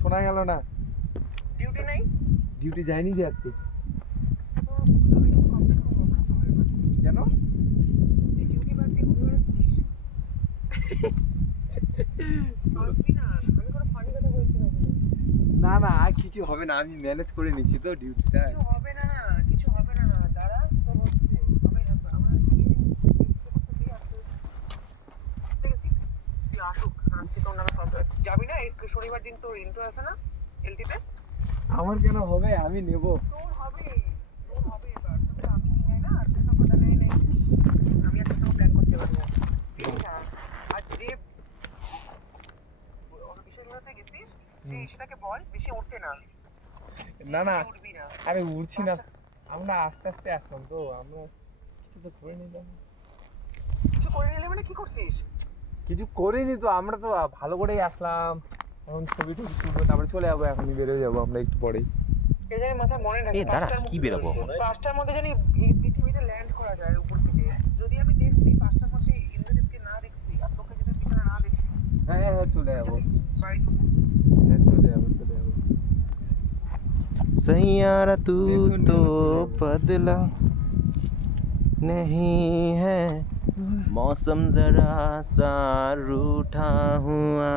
শোনা গেল না। ডিউটি নাই? ডিউটি যায়নি যে আজকে। তো আমি কিন্তু কমপ্লিট করবো আমরা সবাই এবার। কেন? তুই ডিউটি বাদ দিয়ে ঘুরে বেড়াচ্ছিস? আসবি না, আমি কোনো ফানি কথা বলছি না কিন্তু। না না, আর কিছু হবে না, আমি ম্যানেজ করে নিচ্ছি তো ডিউটিটা। কিছু হবে না না, কিছু হবে না না, দাঁড়া তোর হচ্ছে। আমার আজকে ইচ্ছে করতেছি আজকে দেখেছিস তুই আসুক আজকে তোর নামে যাবি না? এই শনিবার দিন তোর ইন্টারভিউ আছে না এলটিতে? আমার কেন হবে, আমি নেব। তোর হবে, তোর হবে এবার। তবে আমি নিই নাই না, সে সম্প্রদায় নেই নাই। আমি একটা তোমার প্ল্যান করতে পারবো। আজ যে বিষয়গুলোতে গেছিস সেই সেটাকে বল বেশি উঠতে না। না না, বেশি উঠবি না। আরে উঠছি না, আমরা আস্তে আস্তে আসলাম তো, আমরা কিছু তো করে নিলাম। কিছু করে নিলে মানে কি করছিস? কিছু করিনি তো, আমরা তো ভালো করেই আসলাম। এখন ছবি টবি তুলবো, তারপরে চলে যাবো, এখনই বেরোয় যাবো আমরা একটু পরেই। এ জানি মাথায় মনে রাখি, দাঁড়া, কি বেরোবো? 5টার মধ্যে জানি এই পৃথিবীতে ল্যান্ড করা যায় উপর থেকে। যদি আমি দেখছি 5টার মধ্যে ইন্দ্রজিৎকে না দেখছি আর তোকে যদি পিছনে না দেখছি, হ্যাঁ হ্যাঁ, চলে যাবো। বাড়ি ঢুকবো। হ্যাঁ, চলে যাবো চলে যাবো। सैयारा तू टेंशन तो नहीं होना चाहिए। बदला नहीं है, मौसम जरा सा रूठा हुआ